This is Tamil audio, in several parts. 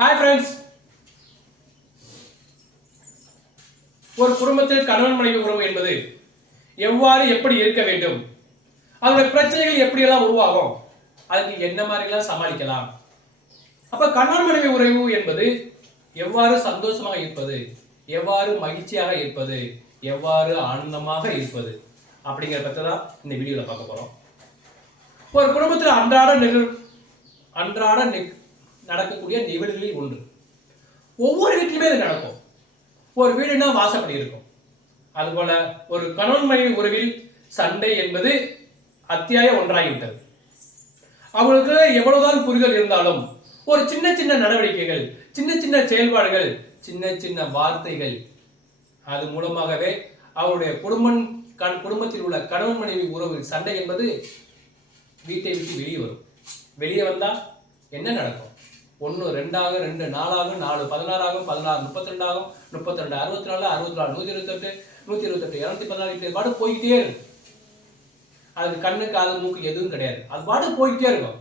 ஹாய் ஃப்ரெண்ட்ஸ் ஒரு குடும்பத்தில் கணவன் மனைவி உறவு என்பது எவ்வாறு எப்படி இருக்க வேண்டும்? அவருடைய பிரச்சனைகள் எப்படியெல்லாம் உருவாகும்? அதுக்கு என்ன மாதிரிலாம் சமாளிக்கலாம்? அப்ப கணவன் மனைவி உறவு என்பது எவ்வாறு சந்தோஷமாக இருப்பது? எவ்வாறு மகிழ்ச்சியாக இருப்பது? எவ்வாறு ஆனந்தமாக இருப்பது? அப்படிங்கிற பற்றி தான் இந்த வீடியோவில் பார்க்க போகிறோம் ஒரு குடும்பத்தில் அன்றாட நிகழ் அன்றாட நடக்கக்கூடிய நிகழ்வுகளில் ஒன்று. ஒவ்வொரு வீட்டிலுமே இது நடக்கும். ஒரு வீடுனா வாசப்படி இருக்கும். அதுபோல ஒரு கணவன் மனைவி உறவில் சண்டை என்பது அத்தியாய ஒன்றாகிவிட்டது. அவங்களுக்கு எவ்வளவுதான் புரிதல் இருந்தாலும் ஒரு சின்ன சின்ன நடவடிக்கைகள் சின்ன சின்ன செயல்பாடுகள் சின்ன சின்ன வார்த்தைகள் அது மூலமாகவே அவருடைய குடும்பம் குடும்பத்தில் உள்ள கணவன் மனைவி உறவு சண்டை என்பது வீட்டை விட்டு வெளியே வரும். வெளியே வந்தால் என்ன நடக்கும்? ஒன்று ரெண்டாக ரெண்டு நாலாகும் நாலு பதினாறாகும் பதினாறு முப்பத்தி ரெண்டாகும் முப்பத்தி ரெண்டு அறுபத்தி நாலு அறுபத்தி நாலு நூற்றி இருபத்தெட்டு நூற்றி இருபத்தெட்டு இரநூத்தி பதினாலு இப்படி பாடு போய்கிட்டே இருக்கும். அது கண்ணு காது மூக்கு எதுவும் கிடையாது. அது பாடு போய்கிட்டே இருக்கும்.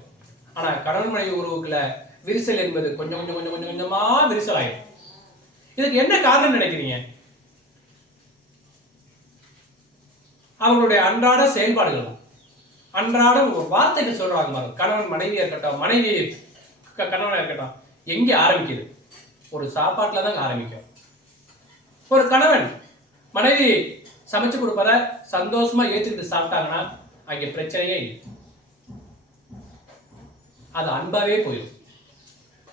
ஆனா கணவன் மனைவி உறவுக்குள்ள விரிசல் என்பது கொஞ்சம் கொஞ்சம் கொஞ்சம் கொஞ்சம் கொஞ்சமா விரிசல் ஆயிடும். இதுக்கு என்ன காரணம் நினைக்கிறீங்க? அவங்களுடைய அன்றாட செயல்பாடுகள். அன்றாடம் ஒரு வார்த்தைகள் சொல்றாங்க கணவன் மனைவியா இருக்கட்டும் மனைவி கணவனாக இருக்கட்டும். எங்கே ஆரம்பிக்குது? ஒரு சாப்பாட்டில் தான் ஆரம்பிக்கும். ஒரு கணவன் மனைவி சமைச்சு கொடுப்பத சந்தோஷமா ஏற்றுக்கிட்டு சாப்பிட்டாங்கன்னா அங்கே பிரச்சனையே இல்லை. அது அன்பாவே போயிடும்.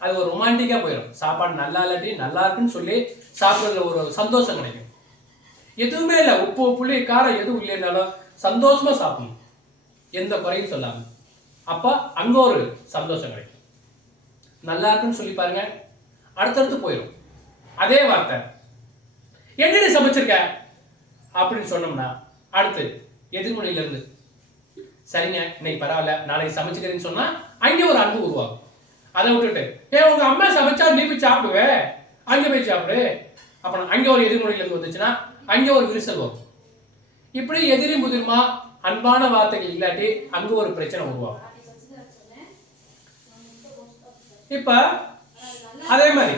அது ஒரு ரொமான்டிக்கா போயிடும். சாப்பாடு நல்லா இல்லாட்டி நல்லா இருக்குன்னு சொல்லி சாப்பிடுறதுல ஒரு சந்தோஷம் கிடைக்கும். எதுவுமே இல்லை. உப்பு புளி காரம் எதுவும் இல்லைனாலும் சந்தோஷமா சாப்பிடணும். எந்த குறையும் சொல்லாமல் அப்ப அங்கே ஒரு சந்தோஷம் கிடைக்கும். நல்லா இருக்குன்னு சொல்லி பாருங்க. அடுத்தடுத்து போயிடும் அதே வார்த்தை. என்ன சமைச்சிருக்க? அப்படின்னு சொன்னோம்னா அடுத்து எதிர்மொழியில இருந்து சரிங்க இன்னைக்கு பரவாயில்ல நாளைக்கு சமைச்சுக்கிறேன்னு சொன்னா அங்கே ஒரு அன்பு உருவாகும். அதை விட்டுட்டு ஏ உங்க அம்மா சமைச்சா நீ போய் சாப்பிடுவே? அங்கே போய் சாப்பிடு. அப்புறம் அங்கே ஒரு எதிர்மொழியில இருந்து வந்துச்சுன்னா அங்கே ஒரு விரிசல் வரும். இப்படி எதிரி முதிர்மா அன்பான வார்த்தைகள் இல்லாட்டி அங்கே ஒரு பிரச்சனை உருவாகும். இப்போ அதே மாதிரி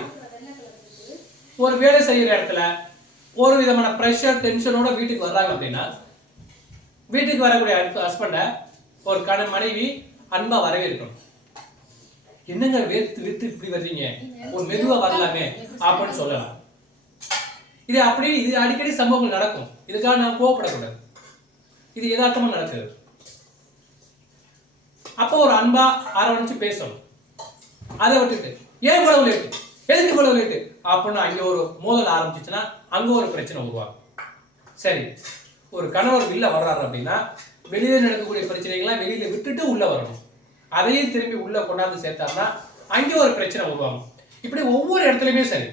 ஒரு வேலை செய்கிற இடத்துல ஒரு விதமான ப்ரெஷர் டென்ஷனோட வீட்டுக்கு வர்றாங்க அப்படின்னா வீட்டுக்கு வரக்கூடிய ஹஸ்பண்டை ஒரு கண மனைவி அன்பா வரவேற்கணும். என்னங்க வேர்த்து வித்து இப்படி வர்றீங்க? ஒரு மெதுவா வரலாமே அப்படின்னு சொல்லலாம். இது அப்படி இது அடிக்கடி சம்பவங்கள் நடக்கும். இதுக்காக நான் கோவப்படக்கூடாது. இது யதார்த்தமா நடக்குது. அப்போ ஒரு அன்பா அரவணைச்சு பேசணும். அதை விட்டுட்டு ஏன் இவ்வளவு லேட்டு எதுக்கு இவ்வளவு லேட்டு அப்படின்னு அங்கே ஒரு மோதல் ஆரம்பிச்சுச்சுன்னா அங்க ஒரு பிரச்சனை உருவாகும். சரி ஒரு கணவர் வெளில வர்றாரு அப்படின்னா வெளியில் நடக்கக்கூடிய பிரச்சனைகள்லாம் வெளியில விட்டுட்டு உள்ள வரணும். அதையும் திரும்பி உள்ளே கொண்டாந்து சேர்த்தாருன்னா அங்கே ஒரு பிரச்சனை உருவாகும். இப்படி ஒவ்வொரு இடத்துலையுமே சரி.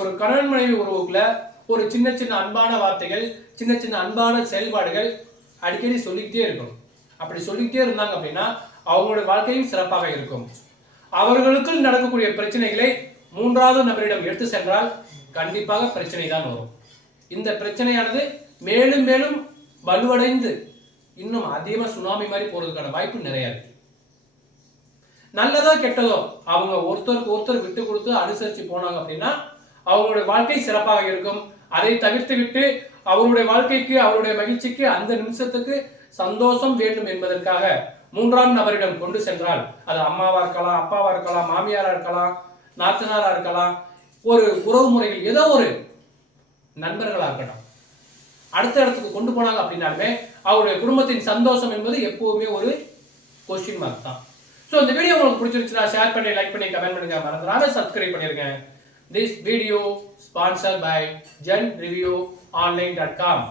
ஒரு கணவன் மனைவி உறவுக்குள்ள ஒரு சின்ன சின்ன அன்பான வார்த்தைகள் சின்ன சின்ன அன்பான செயல்பாடுகள் அடிக்கடி சொல்லிக்கிட்டே இருக்கணும். அப்படி சொல்லிக்கிட்டே இருந்தாங்க அப்படின்னா அவங்களோட வாழ்க்கையும் சிறப்பாக இருக்கும். அவர்களுக்குள் நடக்கக்கூடிய பிரச்சனைகளை மூன்றாவது நபரிடம் எடுத்து சென்றால் கண்டிப்பாக பிரச்சனை தான் வரும். இந்த பிரச்சனையானது மேலும் மேலும் வலுவடைந்து இன்னும் அதிகமா சுனாமி மாதிரி போறதுக்கான வாய்ப்பு நிறைய இருக்கு. நல்லதோ கெட்டதோ அவங்க ஒருத்தருக்கு ஒருத்தர் விட்டு கொடுத்து அனுசரிச்சு போனாங்க அப்படின்னா அவங்களுடைய வாழ்க்கை சிறப்பாக இருக்கும். அதை தவிர்த்து விட்டு அவருடைய வாழ்க்கைக்கு அவருடைய மகிழ்ச்சிக்கு அந்த நிமிஷத்துக்கு சந்தோஷம் வேண்டும் என்பதற்காக மூன்றாம் நபரிடம் கொண்டு சென்றால் அது அம்மாவா இருக்கலாம் அப்பாவா இருக்கலாம் மாமியாரா இருக்கலாம் நாத்தனாரா இருக்கலாம் ஒரு உறவு முறைகள் ஏதோ ஒரு நண்பர்களா இருக்கட்டும். அடுத்த இடத்துக்கு கொண்டு போனாங்க அப்படின்னாலுமே அவருடைய குடும்பத்தின் சந்தோஷம் என்பது எப்பவுமே ஒரு கொஸ்டின் மார்க் தான். ஸோ இந்த வீடியோ உங்களுக்கு பிடிச்சிருச்சுன்னா ஷேர் பண்ணி லைக் பண்ணி கமெண்ட் பண்ணுங்க. மறந்துடாம சப்ஸ்கிரைப் பண்ணிருங்க. This video sponsor by Gen Review Online dot com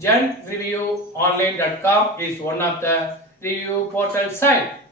GenReviewOnline.com is one of the review portal site.